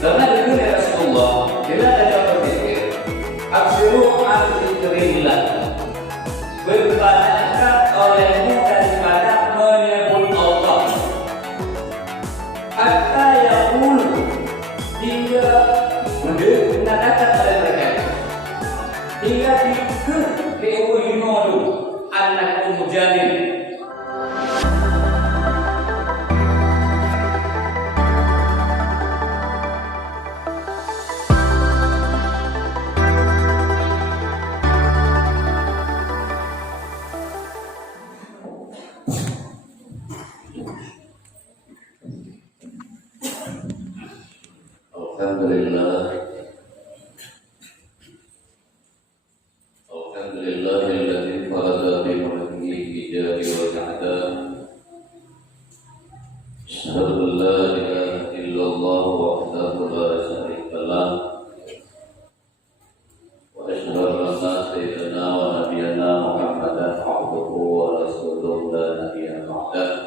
Karena itu ya Rasulullah, bila ada berpikir, absiru al-zikrillah, berbanyakkan olehmu daripada menyebut Allah. Hatta yaqulu, hingga mengatakan oleh mereka, hingga diuhinodu anak umujanin. Alhamdulillahilladzi farada bi mulkihi hijabi wa ta'ala. Asyhadu an la ilaha illallah wahdahu la syarika lah. Wa asyhadu anna sayyidana wa nabiyyana Muhammadan abduhu wa rasuluhu la nabiyya ba'dahu.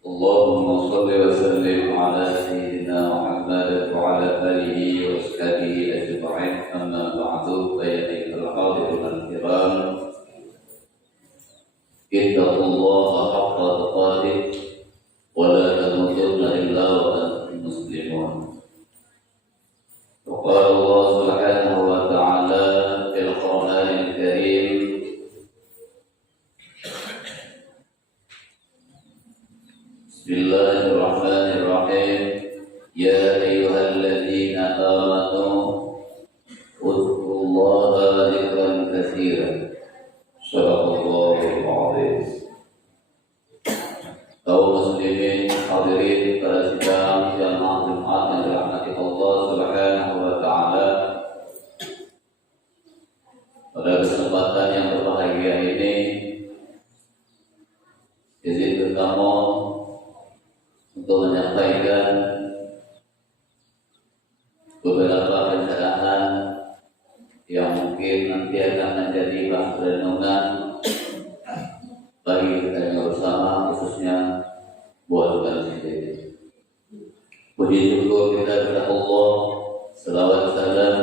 Allahumma shalli wa sallim ala sayyidina Muhammad wa ala alihi wa ashabihi ajma'in. Amma ba'du, fa ya ayyuhal hadirin al-kiram, ittaqullaha haqqa tuqatih wa la tamutunna illa wa antum muslimun. Wa qala Allah subhanahu wa ta'ala fil Qur'anil Karim, Bismillahirrahmanirrahim. Ya ayyuhalladzina amanu udhkurullaha dzikran katsiran. Shadaqallahul 'azim. Kaum muslimin hadirin para sidang jamaah Jumat yang dirahmati Allah Subhanahu wa taala. Pada kesempatan yang berbahagia ini, izin pertama untuk menyampaikan beberapa pencerahan yang mungkin nanti akan menjadi bahan renungan bagi kita bersama, khususnya buat kita sendiri. Puji syukur kita kepada Allah, selawat salam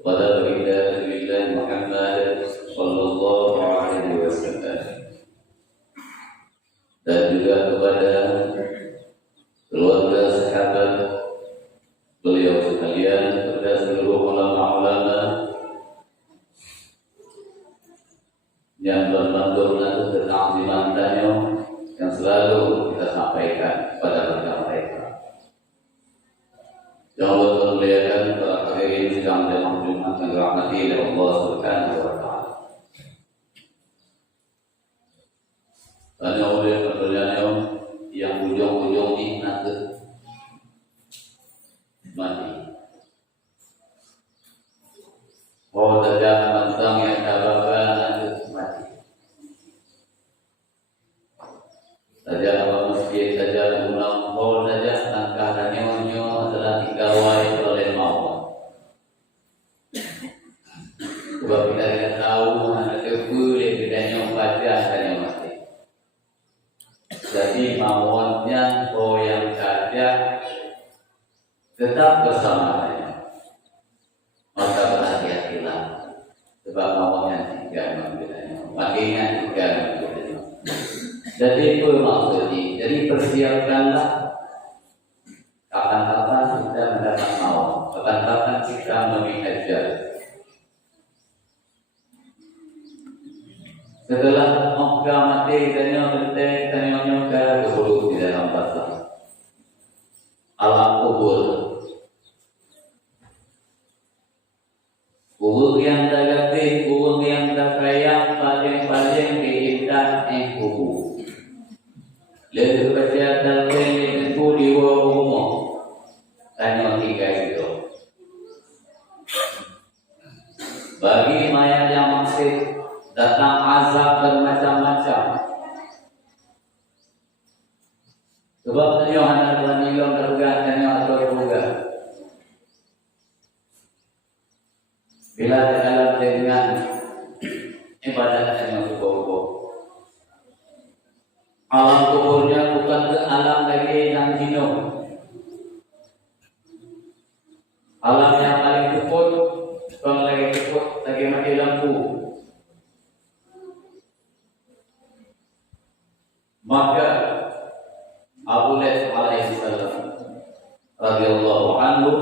kepada baginda Nabi Muhammad sallallahu alaihi wasallam, dan juga kepada keluarga sahabat beliau sekalian, kepada seluruh ulama-ulama yang bermanfaat dan ta'zimannya yang selalu kita sampaikan kepada mereka. Yang Allah memuliakan para hadirin sidang dan Jumat yang dirahmati oleh Allah Subhanahu wa taala. Tanya oleh pertanyaan yang ujung-ujung ini nanti mati. Oh, saja mantang yang kabarkan nanti mati. Saja apa masjid saja ulang oh saja langkah dan nyonya adalah dikawal oleh maut. Sebab kita tidak tahu mana tebu yang bedanya baca dan mati. Jadi maunya yang saja tetap bersamanya. Maka berhati-hatilah, sebab maunya tiga bedanya, matinya tiga bedanya. Jadi itu maksudnya. Jadi persiapkanlah kapan-kapan kita mendapat maut, kapan-kapan kita mengajar. Setelah muka mati, tanya bertek, tanya nyoka, keburu di dalam pasang alam kubur. Kubur yang tergati, kubur yang tersayang, paling-paling diintan kubur. Lalu kesehatan ini di umum. Tanya tiga itu. Bagi mayat yang masih datang azab bermacam-macam. Sebab tanya anak bernilang tergah, tanya atau tergah. Bila dalam dengan ibadat tanya kubur. Alam kuburnya bukan ke alam lagi yang dino. Alam yang paling keput, kalau lagi keput, lagi mati lampu. Maka Abu Laith alaihi salam radhiyallahu anhu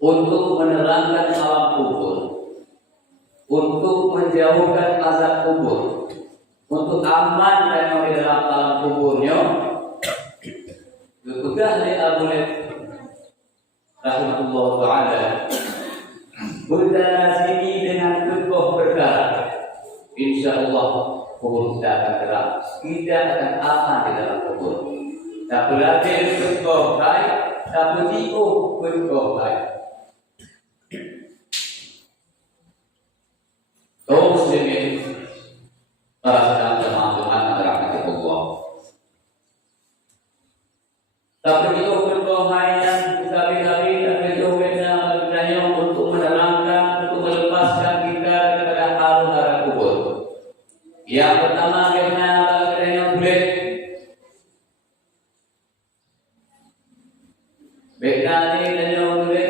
untuk menerangkan alam kubur, untuk menjauhkan azab kubur, untuk aman dari dalam alam kuburnya, berpegang oleh Abu Laith rahimahullah taala bertanazimi dengan teguh perkara, insyaallah kubur kita akan terang, kita akan aman di dalam kubur. Tak berarti teguh baik, tak bertipu teguh baik. Kaum muslimin, para sedang jemaah Tuhan rahmatullah. Tapi itu perkongaian kami dan kejogetan bertanya untuk menerangkan, untuk melepaskan kita daripada haru-hara kubur. Yang pertama kena yang boleh beda ni dan yang boleh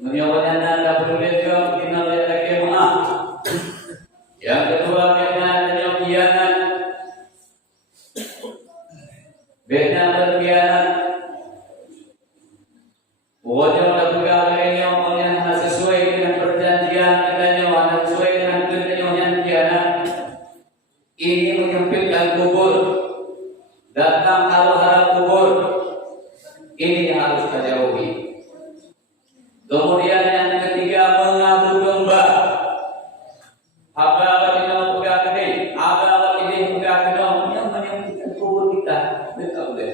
menyawanya nada boleh juga kita lihat lagi maaf. Yang kedua beda dan yang kianat, beda berkianat. Wajah berpegang dengan yang sesuai dengan perjanjian dengan sesuai dengan perjanjian kianat. Ini menyempitkan kubur, datang haru-hara kubur. Ini yang harus kita jauhi. Kemudian yang ketiga, mengadu domba. Apa yang pegang ini, apa ini pegang ini, yang menyempitkan kubur kita. Betul boleh.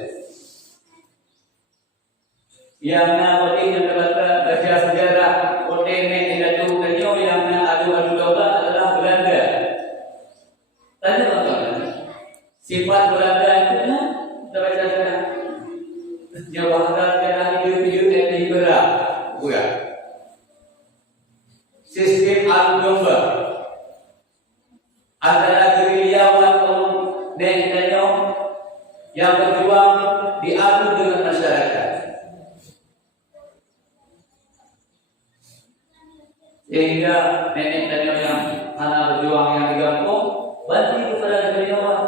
Yang nak yang baca sejarah, ini tidak tahu kenyo yang nak adu domba adalah Belanda. Tanya bagaimana? Sifat Belanda itu kan kita baca sejarah. Jawabkan sejarah hidup yang liberal, bukan? Sistem adu domba antara gerilyawan dan kenyo yang berjuang diadu dengan masyarakat. Sehingga nenek dan yang anak berjuang yang di kampung bantu kepada gerilyawan.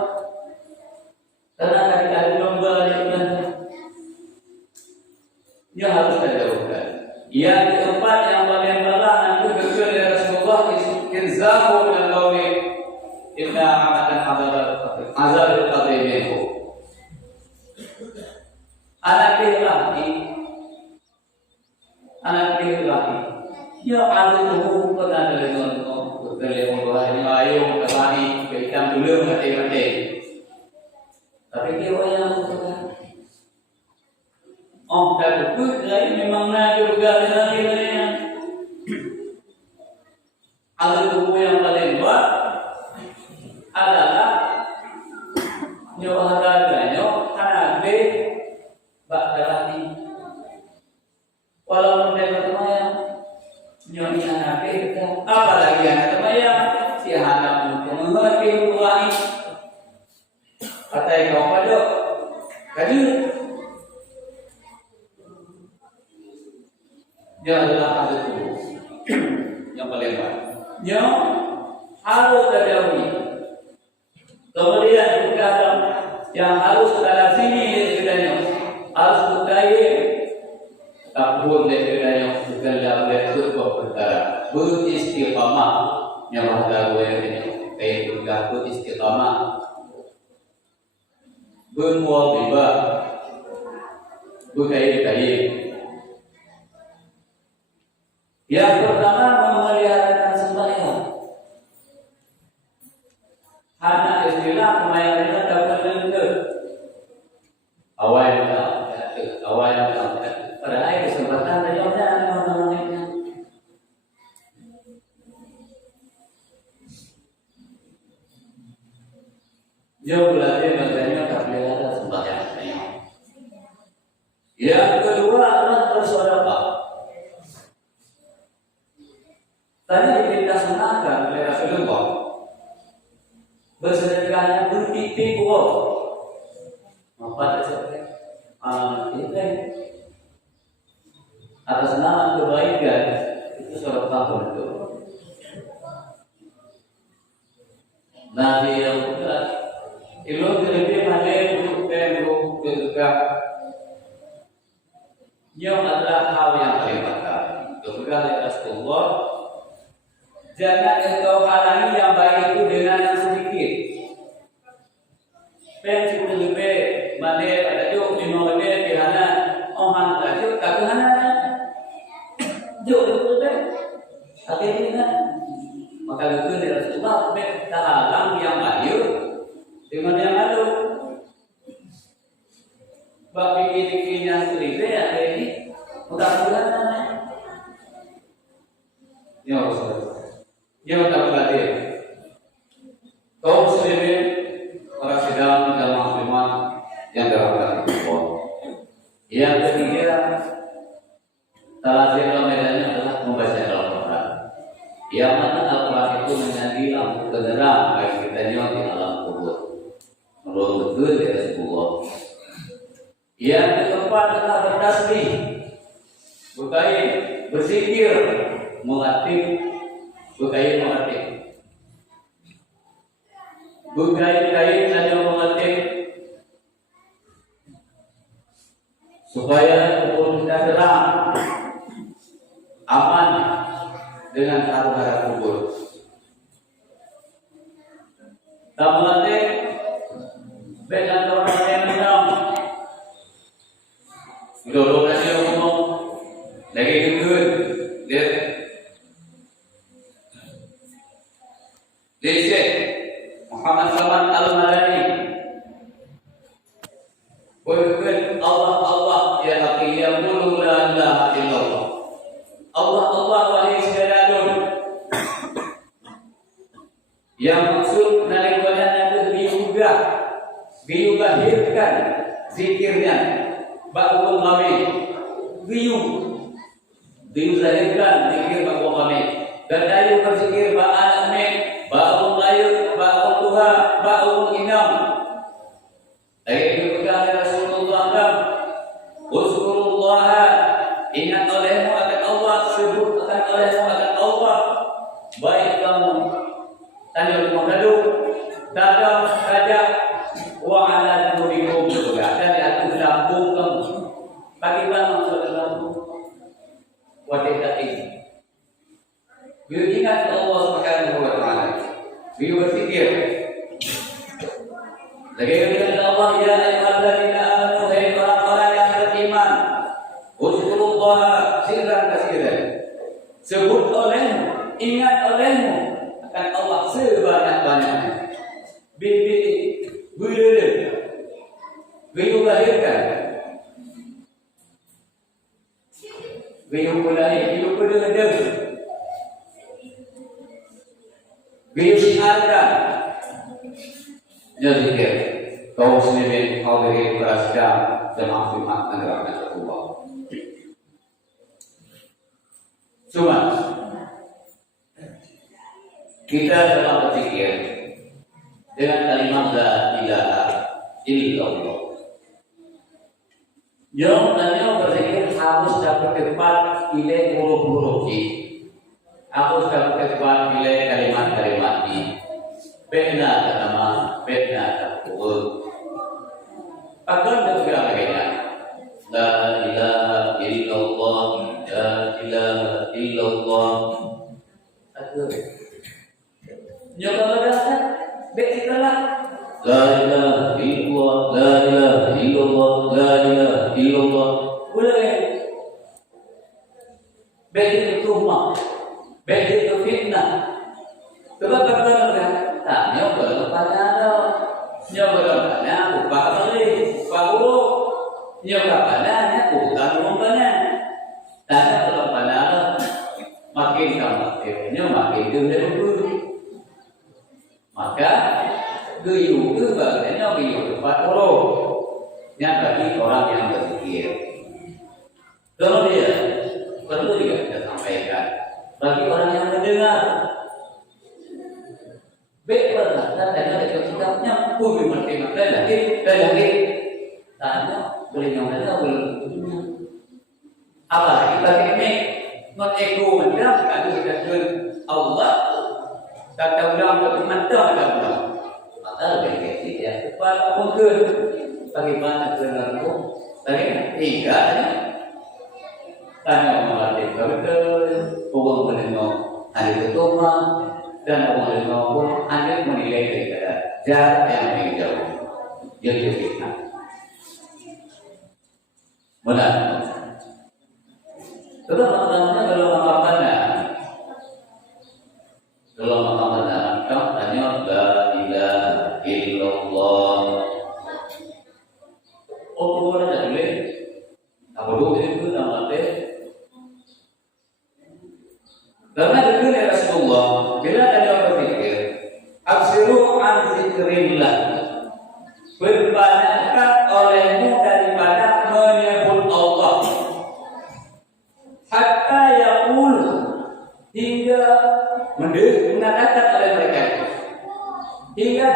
Karena ketika ada domba itu kan dia harus dijauhkan. Yang keempat yang paling berat nanti betul dari Rasulullah inzahu dan qauli inna amatan azab al-qadimihu. Anak laki ya ada tuh pernah dari contoh dari orang yang ayo kembali ke hitam dulu mati. Tapi dia yang bukan. Dan buku lain memang nak juga dengan ada buku yang paling buat adalah nyawa harganya anak be bak darani. Walaupun mereka temayang nyonya anak be kita, apalagi anak temayang si anak mengerti ulangi. Kata kau pada kaji. Dia adalah ada tubuh yang paling baik. Yang harus terjauhi. Kemudian juga yang harus ada sini sebenarnya harus budaya takbur sebenarnya segala bentuk perkara. Beristiqamah yang ada ini kayak juga beristiqamah. Bermuabibah berkait-kait. Yang pertama memelihara sembahyang. Anak istilah pemayarannya dapat lentur. Awal pada air kesempatan dan orang-orangnya. Jauh belajar bagaimana tak pelihara sembahyang. Yang kedua adalah bersedekah. Tadi diperintahkan oleh Rasulullah bersedekah yang bertitik kuat. Apa saja? Ini atas nama kebaikan itu surat tahun itu. Nabi yang benar, ilmu lebih pandai untuk pemburu ketika yang adalah hal yang paling penting. Ketika di atas Allah, jangan engkau halangi yang baik itu dengan yang sedikit. Pensiun lebih mandai ada jauh di mana kerana orang tajuk tak kerana jauh lebih. Akhirnya maka itu di Rasulullah tak halang yang baik dengan yang lalu. Bab pikir-pikir yang selipir akhirnya mudah-mudahan ya Rasulullah. Dia tak berarti kaum muslimin para sidang dan muslimat yang dirahmati Allah. Yang ketiga, talazim medannya adalah membaca Al-Quran. Yang mana Al-Quran itu menjadi lampu penerang bagi kita di alam kubur. Menurut betul dari Rasulullah. Yang keempat adalah bertasbih, berkait, berzikir, mengatih, berkait mengatih. Berkait-kait saja mengatih supaya kubur kita terang, aman dengan harga kubur. Tak mengatih dengan orang yang menang. Dulu kasih ngomong lagi gendut, lihat, lihat Muhammad Salman Al-Madani berkata Allah Allah ya Rabbi ya Mulu la ilaha illallah Allah Allah wahai segalanya yang maksud dari badan itu diubahirkan zikirnya ba'ul kami diuzahirkan zikir ba'ul kami dan dari berzikir ba'al amin ba'ul layu ba'ul tuha ba'ul inam. Ayat juga Rasulullah kan Uzkurullah, ingat olehmu akan Allah, sebut akan olehmu akan Allah. Baik kamu tanya rumah lalu dalam saja wa ala dunubikum juga dan aku lambung kamu. Bagaimana maksud lambung? Wadai ini. Bila ingat Allah Subhanahu wa taala, bila berfikir lagi kata Allah ya ayyuhalladzina amanu hai orang-orang yang beriman uzkurullah sirran katsiran sebut olehmu ingat olehmu akan Allah sebanyak-banyaknya bila lahirkan bila siarkan ya zikir kaum muslimin hadirin berasda dan muslimat dan rahmatullah. Cuma kita dalam berzikir dengan kalimat la ilaha illallah. Yang tanya berzikir harus dapat tempat nilai huruf-huruf ini. Harus dapat tempat nilai kalimat-kalimat ini. Bena nama, bena takbur. Akan juga bagian. La ilaha illallah, la ilaha illallah. Aduh. Nyoba berdasar, baik itulah. La ilaha illallah, la ilaha illallah, la ilaha illallah. Boleh. Baik itu rumah, baik itu fitnah. Sebab bagaimana? Tak nyoba pada nyoba pada upah beli, upah buruk. Nyoba pada bukan umpanya. Tak kalau pada makin kamu makin dulu. Maka geyu itu bagiannya geyu tempat buruk. Yang bagi orang yang berpikir. Kemudian perlu juga kita sampaikan bagi orang yang mendengar. Baik pernah dan ada kitabnya Ui mati lagi tanya boleh nyamanya belum apalagi bagi ini non ego mendam kalau kita Allah kata ulang tapi mendam ada ulang maka lebih kecil ya kepada mungkin bagaimana denganmu tiga tanya melatih uang menengok ada ketoma dan uang menengok pun ada menilai daripada jarak yang lebih jauh jadi kita benar tetap masalahnya kalau makamannya kau tanya la ilaha illallah boleh tak boleh apa dulu itu nama teh karena dengan Rasulullah bila ada orang berpikir aksiru an zikrillah berbanyakkan olehmu daripada menyebut Allah hatta yaqul hingga mengatakan oleh mereka hingga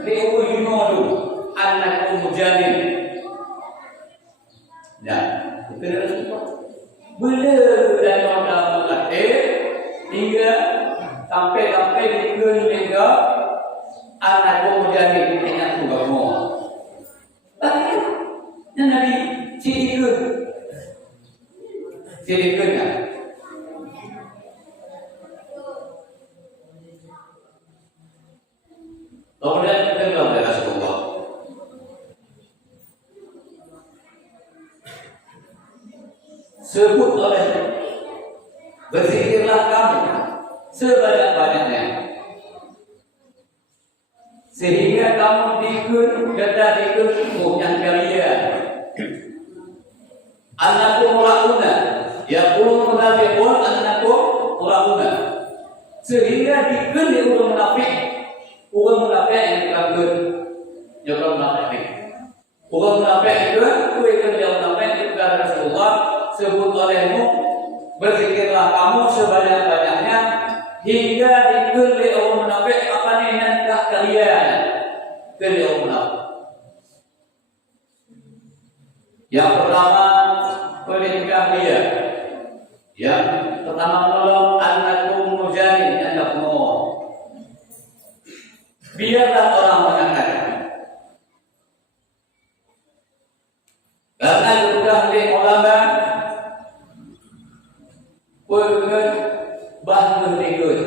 diuyunodu anak umujanin nah itu Rasulullah bila dari orang mengatakan hingga sampai dikul hingga anak umujanin ingat ugamu tapi Nabi Siriknya kemudian kita oleh Rasulullah sebut oleh berzikirlah kamu sebanyak-banyaknya sehingga kamu dikun yang kalian annakum mulauna yaqulu munafiqun annakum mulauna sehingga dikun di orang munafik yang dikabur ya orang munafik itu yang munafik itu kata Rasulullah sebut olehmu berzikirlah kamu sebanyak-banyaknya hingga dikun di orang munafik apa nih nanti kalian ke orang munafik yang pertama perintah dia yang pertama tolong anakku mujahin anakmu biarlah orang mengatakan karena sudah di ulama pun bangun tidur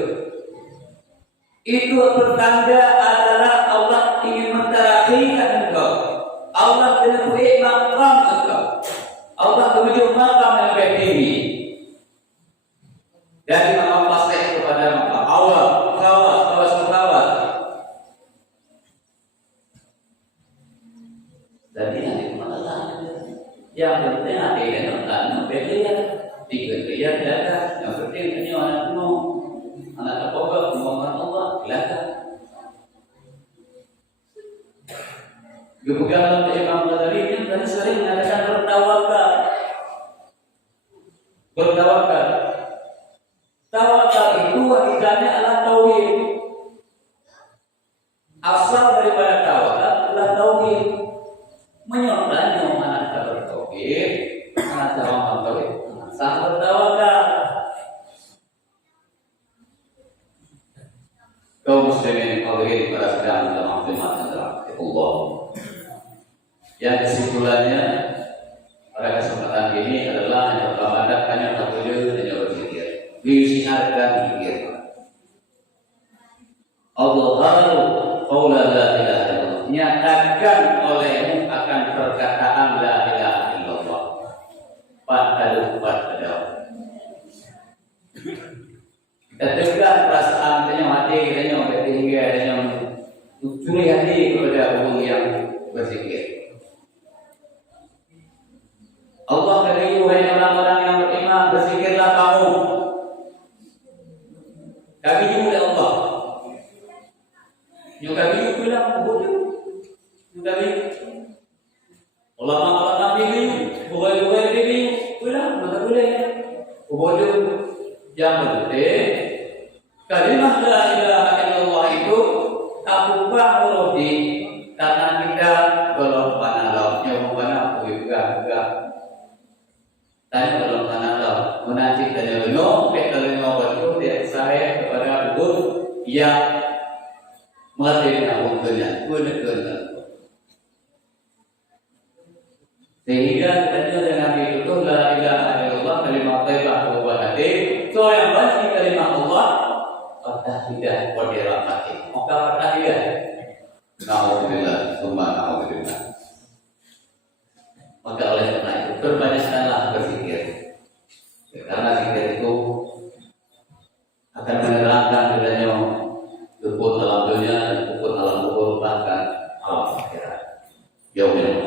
itu pertanda adalah Allah ingin menterakhirkan engkau Allah menemui makam engkau Allah menuju makam yang lebih tinggi dari makam pasir kepada makam awal kawas jadi nanti masalah yang penting hati dan otak beliau tiga dia jaga yang penting hanya anak apa kemauan Allah belakang kepegangan Imam Ghazali dan sering mengatakan bertawakal. Tawakal itu hakikatnya adalah tauhid. Asal daripada tawakal adalah tauhid. Menyontak yang mana kita bertauhid, mana cara bertauhid, sah bertawakal. Kaum muslimin hadirin para sedang dalam khidmat Allah. Yang kesimpulannya pada kesempatan ini adalah yang pertama hanya takwil hanya berzikir. Disiarkan zikir. Allah qaula la ilaha illallah. Nyatakan olehmu akan perkataan la ilaha illallah. Pada kita tegak perasaan kita hati kita bertinggi kita curi hati kepada orang yang berzikir. Allah katakan wahai orang-orang yang beriman berzikirlah kamu. Kami juga Allah. Yang kami bilang boleh. Yang kami ulama Nabi boleh bilang maka boleh. Boleh yang penting kalimat la ilaha illallah itu aku huruf di yang merdeka waktunya, benar-benar. Sehingga kita dengan itu la ilaha illallah kalimat thayyibah wa hati. So yang baca kalimat Allah fatahiyah wa dirahmati. Maka fatahiyah. Alhamdulillah, summa alhamdulillah. Maka oleh karena itu perbanyakkanlah berzikir. Karena zikir itu akan menerangkan bedanya kebun alam dunia dan kebun alam kubur bahkan alam akhirat. Yaumil